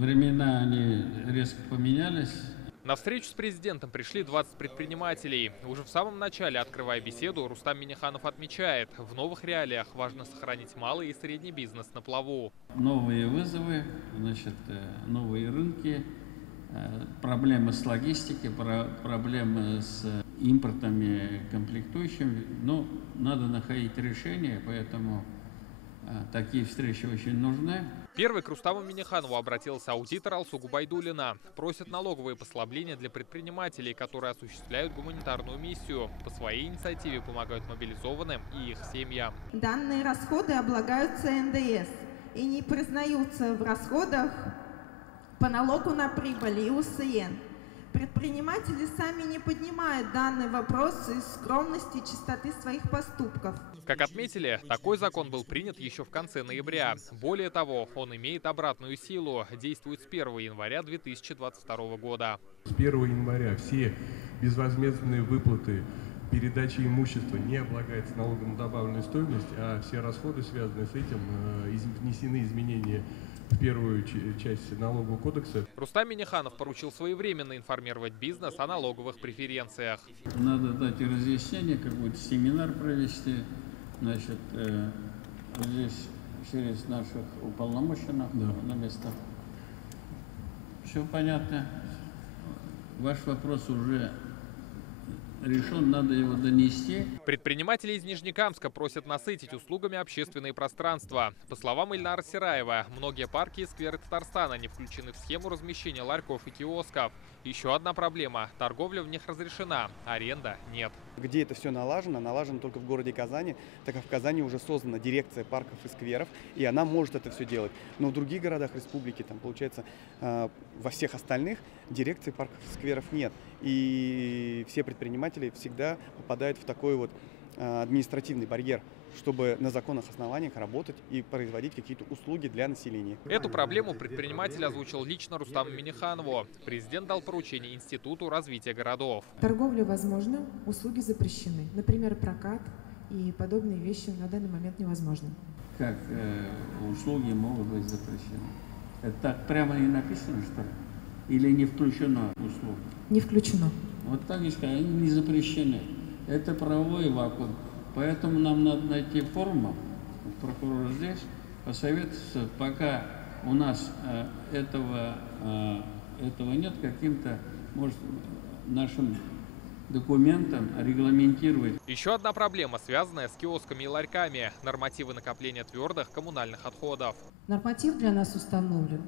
Времена, они резко поменялись. На встречу с президентом пришли 20 предпринимателей. Уже в самом начале, открывая беседу, Рустам Минниханов отмечает, в новых реалиях важно сохранить малый и средний бизнес на плаву. Новые вызовы, значит, новые рынки, проблемы с логистикой, проблемы с импортами, комплектующими. Но надо находить решение, поэтому такие встречи очень нужны. Первый к Рустаму Минниханову обратился аудитор Алсу Губайдуллина. Просит налоговые послабления для предпринимателей, которые осуществляют гуманитарную миссию. По своей инициативе помогают мобилизованным и их семьям. Данные расходы облагаются НДС и не признаются в расходах по налогу на прибыль и УСН. Предприниматели сами не поднимают данный вопрос из скромности и чистоты своих поступков. Как отметили, такой закон был принят еще в конце ноября. Более того, он имеет обратную силу, действует с 1 января 2022 года. С 1 января все безвозмездные выплаты, передача имущества не облагается налогом на добавленную стоимость, а все расходы, связанные с этим, внесены изменения в первую часть налогового кодекса. Рустам Минниханов поручил своевременно информировать бизнес о налоговых преференциях. Надо дать разъяснение, какой-то семинар провести, значит, здесь через наших уполномоченных на местах. Все понятно. Ваш вопрос уже решен, надо его донести. Предприниматели из Нижнекамска просят насытить услугами общественные пространства. По словам Ильнара Сираева, многие парки и скверы Татарстана не включены в схему размещения ларьков и киосков. Еще одна проблема – торговля в них разрешена, аренда нет. Где это все налажено только в городе Казани, так как в Казани уже создана дирекция парков и скверов, и она может это все делать. Но в других городах республики, там, получается, во всех остальных дирекции парков и скверов нет. И все предприниматели всегда попадают в такой вот административный барьер, чтобы на законных основаниях работать и производить какие-то услуги для населения. Эту проблему предприниматель озвучил лично Рустаму Минниханову. Президент дал поручение Институту развития городов. Торговля возможна, услуги запрещены. Например, прокат и подобные вещи на данный момент невозможны. Как услуги могут быть запрещены? Это так прямо не написано, что ли? Или не включено услуги? Не включено. Вот так и сказать, они не запрещены. Это правовой вакуум. Поэтому нам надо найти форму, прокурор здесь, посоветоваться, пока у нас этого нет, каким-то, может, нашим документом регламентировать. Еще одна проблема, связанная с киосками и ларьками – нормативы накопления твердых коммунальных отходов. Норматив для нас установлен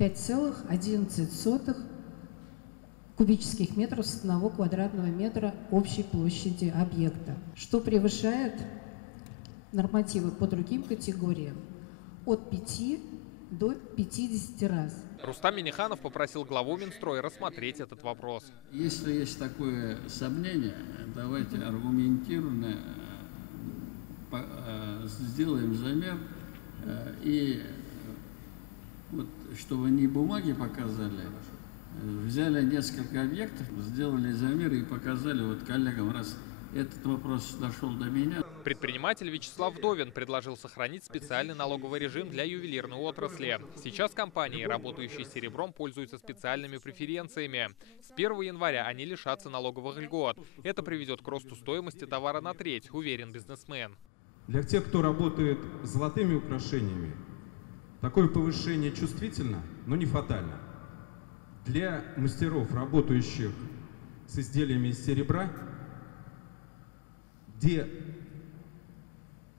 5,11 кубических метров с 1 квадратного метра общей площади объекта, что превышает нормативы по другим категориям от 5 до 50 раз. Рустам Минниханов попросил главу Минстроя рассмотреть этот вопрос. Если есть такое сомнение, давайте аргументированно сделаем замер, и вот, чтобы не бумаги показали, взяли несколько объектов, сделали замеры и показали вот коллегам, раз этот вопрос дошел до меня. Предприниматель Вячеслав Вдовин предложил сохранить специальный налоговый режим для ювелирной отрасли. Сейчас компании, работающие с серебром, пользуются специальными преференциями. С 1 января они лишатся налоговых льгот. Это приведет к росту стоимости товара на треть, уверен бизнесмен. Для тех, кто работает с золотыми украшениями, такое повышение чувствительно, но не фатально. Для мастеров, работающих с изделиями из серебра, где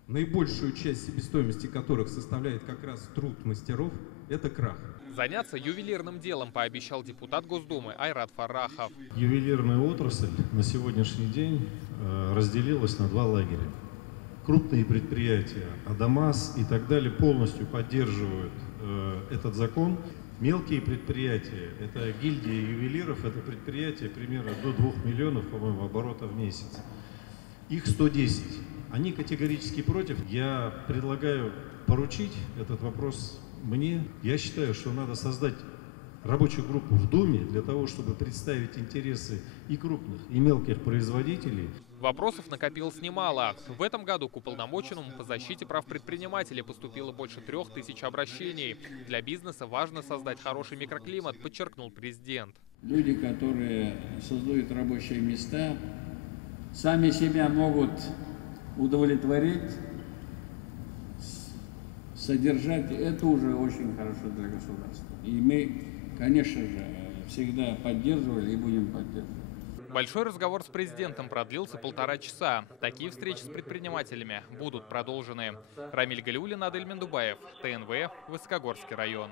наибольшую часть себестоимости которых составляет как раз труд мастеров, это крах. Заняться ювелирным делом пообещал депутат Госдумы Айрат Фарахов. Ювелирная отрасль на сегодняшний день разделилась на два лагеря. Крупные предприятия, Адамас и так далее полностью поддерживают этот закон. Мелкие предприятия, это гильдия ювелиров, это предприятия примерно до 2 миллионов, по-моему, оборота в месяц. Их 110. Они категорически против. Я предлагаю поручить этот вопрос мне. Я считаю, что надо создать рабочую группу в Думе для того, чтобы представить интересы и крупных, и мелких производителей. Вопросов накопилось немало. В этом году к уполномоченному по защите прав предпринимателей поступило больше 3000 обращений. Для бизнеса важно создать хороший микроклимат, подчеркнул президент. Люди, которые создают рабочие места, сами себя могут удовлетворить, содержать. Это уже очень хорошо для государства. И мы, конечно же, всегда поддерживали и будем поддерживать. Большой разговор с президентом продлился 1,5 часа. Такие встречи с предпринимателями будут продолжены. Рамиль Галиуллин, Адель Мендубаев, ТНВ, Высокогорский район.